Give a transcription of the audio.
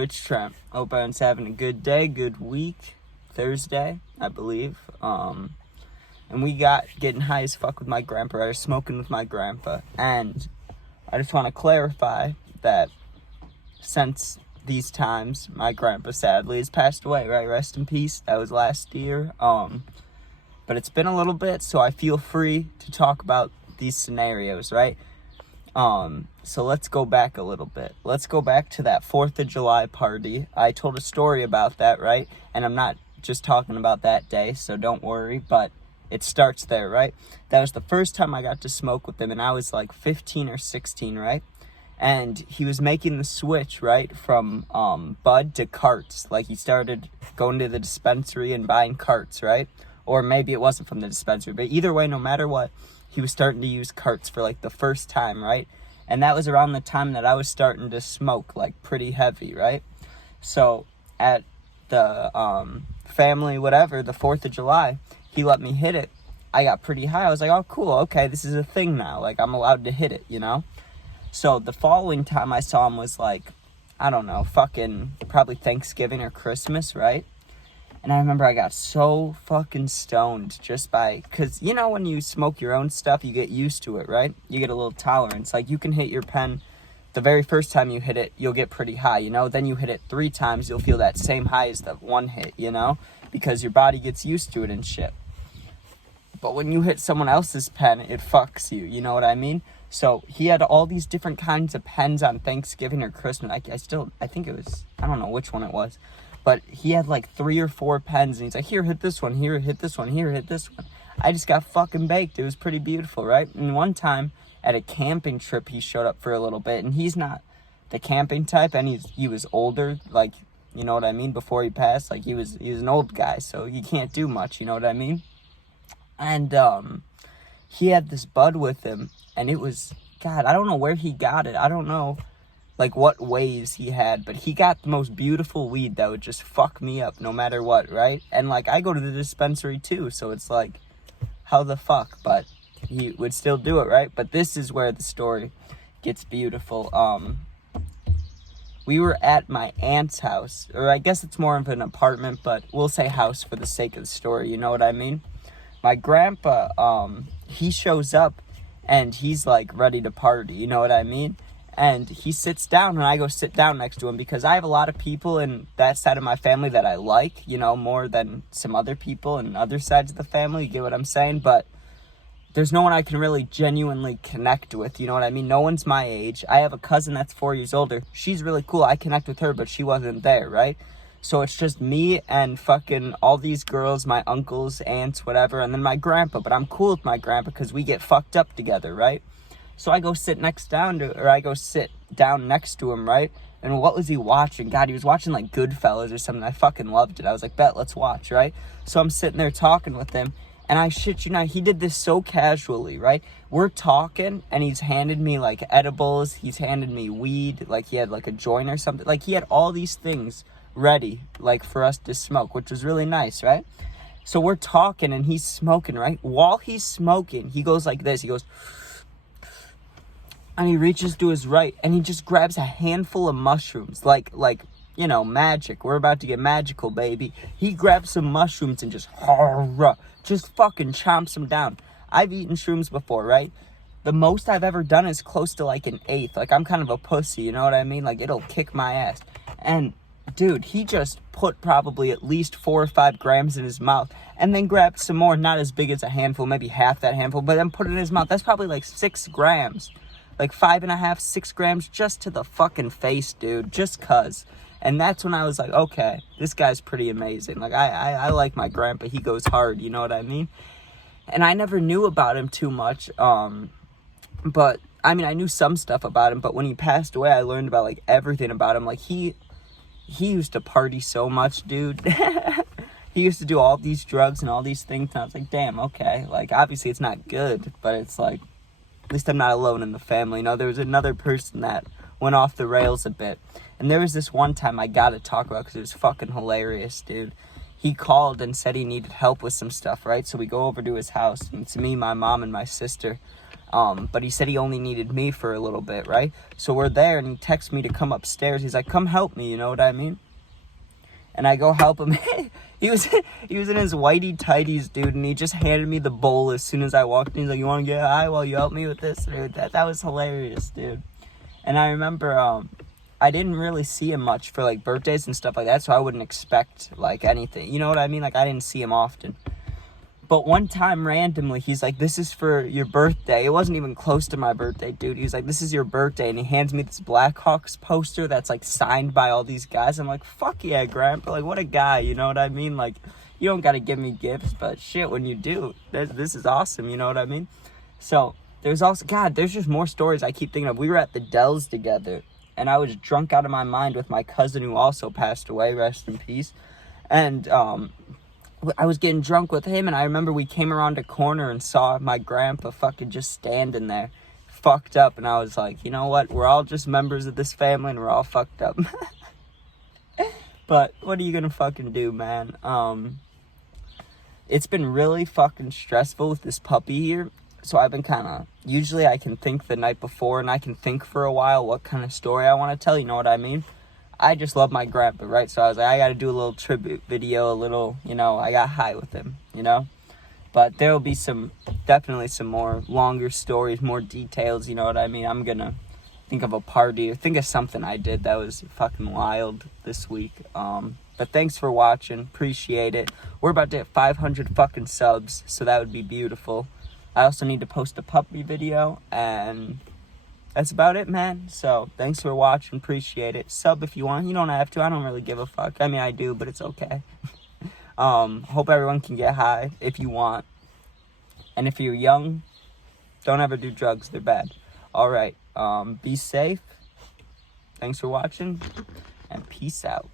it's Trent. Hope everyone's having a good day, good week. Thursday, I believe. And we got getting high as fuck with my grandpa. I was smoking with my grandpa. And I just want to clarify that since these times, my grandpa sadly has passed away, right? Rest in peace. That was last year. But it's been a little bit, so I feel free to talk about these scenarios, right? So let's go back a little bit. Let's go back to that 4th of July party. I told a story about that, right? And I'm not just talking about that day, so don't worry, but it starts there, right? That was the first time I got to smoke with him, and I was like 15 or 16, right? And he was making the switch, right, from bud to carts. Like, he started going to the dispensary and buying carts, right? Or maybe it wasn't from the dispensary, but either way, no matter what, he was starting to use carts for like the first time, right? And that was around the time that I was starting to smoke like pretty heavy, right? So at the family whatever, the 4th of July, he let me hit it. I got pretty high. I was like, oh cool, okay, this is a thing now, like I'm allowed to hit it, you know? So the following time I saw him was like, I don't know, fucking probably Thanksgiving or Christmas, right? And I remember I got so fucking stoned just by, because, you know, when you smoke your own stuff, you get used to it, right? You get a little tolerance. Like, you can hit your pen, the very first time you hit it, you'll get pretty high, you know? Then you hit it 3 times, you'll feel that same high as the one hit, you know? Because your body gets used to it and shit. But when you hit someone else's pen, it fucks you, you know what I mean? So he had all these different kinds of pens on Thanksgiving or Christmas. I think it was, I don't know which one it was. But he had like 3 or 4 pens, and he's like, here, hit this one, here, hit this one, here, hit this one. I just got fucking baked. It was pretty beautiful, right? And one time at a camping trip, he showed up for a little bit, and he's not the camping type, and he was older, like, you know what I mean, before he passed. Like, he was an old guy, so he can't do much, you know what I mean? And he had this bud with him, and it was, God, I don't know where he got it. I don't know like what ways he had, but he got the most beautiful weed that would just fuck me up no matter what, right? And like, I go to the dispensary too, so it's like, how the fuck? But he would still do it, right? But this is where the story gets beautiful. We were at my aunt's house, or I guess it's more of an apartment, but we'll say house for the sake of the story, you know what I mean? My grandpa, he shows up and he's like ready to party, you know what I mean? And he sits down, and I go sit down next to him because I have a lot of people in that side of my family that I like, you know, more than some other people in other sides of the family. You get what I'm saying? But there's no one I can really genuinely connect with, you know what I mean? No one's my age. I have a cousin that's 4 years older. She's really cool. I connect with her, but she wasn't there, right? So it's just me and fucking all these girls, my uncles, aunts, whatever, and then my grandpa. But I'm cool with my grandpa because we get fucked up together, right? So I go sit next to him, right? And what was he watching? God, he was watching like Goodfellas or something. I fucking loved it. I was like, bet, let's watch, right? So I'm sitting there talking with him, and I shit you not, he did this so casually, right? We're talking, and he's handed me like edibles. He's handed me weed. Like, he had like a joint or something. Like, he had all these things ready, like, for us to smoke, which was really nice, right? So we're talking, and he's smoking, right? While he's smoking, he goes like this. He goes, and he reaches to his right, and he just grabs a handful of mushrooms, like, you know, magic. We're about to get magical, baby. He grabs some mushrooms and just fucking chomps them down. I've eaten shrooms before, right? The most I've ever done is close to like an 1/8. Like, I'm kind of a pussy, you know what I mean? Like, it'll kick my ass. And dude, he just put probably at least 4 or 5 grams in his mouth, and then grabbed some more, not as big as a handful, maybe half that handful, but then put it in his mouth. That's probably like 6 grams. Like 5.5, 6 grams just to the fucking face, dude, just cuz. And that's when I was like, okay, this guy's pretty amazing. Like, I like my grandpa. He goes hard, you know what I mean? And I never knew about him too much. But, I mean, I knew some stuff about him, but when he passed away, I learned about, like, everything about him. Like, he used to party so much, dude. He used to do all these drugs and all these things, and I was like, damn, okay. Like, obviously, it's not good, but it's like, at least I'm not alone in the family. You know, there was another person that went off the rails a bit. And there was this one time I gotta talk about because it was fucking hilarious, dude. He called and said he needed help with some stuff, right? So we go over to his house, and it's me, my mom, and my sister. But he said he only needed me for a little bit, right? So we're there, and he texts me to come upstairs. He's like, come help me, you know what I mean? And I go help him. he was in his whitey tighties, dude, and he just handed me the bowl as soon as I walked in. He's like, you want to get high while you help me with this? Dude, that was hilarious, dude. And I remember I didn't really see him much for, like, birthdays and stuff like that, so I wouldn't expect, like, anything. You know what I mean? Like, I didn't see him often. But one time, randomly, he's like, this is for your birthday. It wasn't even close to my birthday, dude. He was like, this is your birthday. And he hands me this Blackhawks poster that's, like, signed by all these guys. I'm like, fuck yeah, Grandpa. Like, what a guy, you know what I mean? Like, you don't got to give me gifts, but shit, when you do, this is awesome, you know what I mean? So, there's also, God, there's just more stories I keep thinking of. We were at the Dells together, and I was drunk out of my mind with my cousin who also passed away, rest in peace. And, I was getting drunk with him, and I remember we came around a corner and saw my grandpa fucking just standing there, fucked up, and I was like, you know what? We're all just members of this family, and we're all fucked up. But what are you gonna fucking do, man? It's been really fucking stressful with this puppy here, so I've been kind of, usually I can think the night before, and I can think for a while what kind of story I want to tell, you know what I mean? I just love my grandpa, right? So I was like, I got to do a little tribute video, a little, you know, I got high with him, you know? But there will be definitely some more longer stories, more details, you know what I mean? I'm going to think of a party or think of something I did that was fucking wild this week. But thanks for watching. Appreciate it. We're about to hit 500 fucking subs, so that would be beautiful. I also need to post a puppy video, and that's about it, man. So, thanks for watching. Appreciate it. Sub if you want. You don't have to. I don't really give a fuck. I mean, I do, but it's okay. Hope everyone can get high if you want. And if you're young, don't ever do drugs. They're bad. Alright. Be safe. Thanks for watching. And peace out.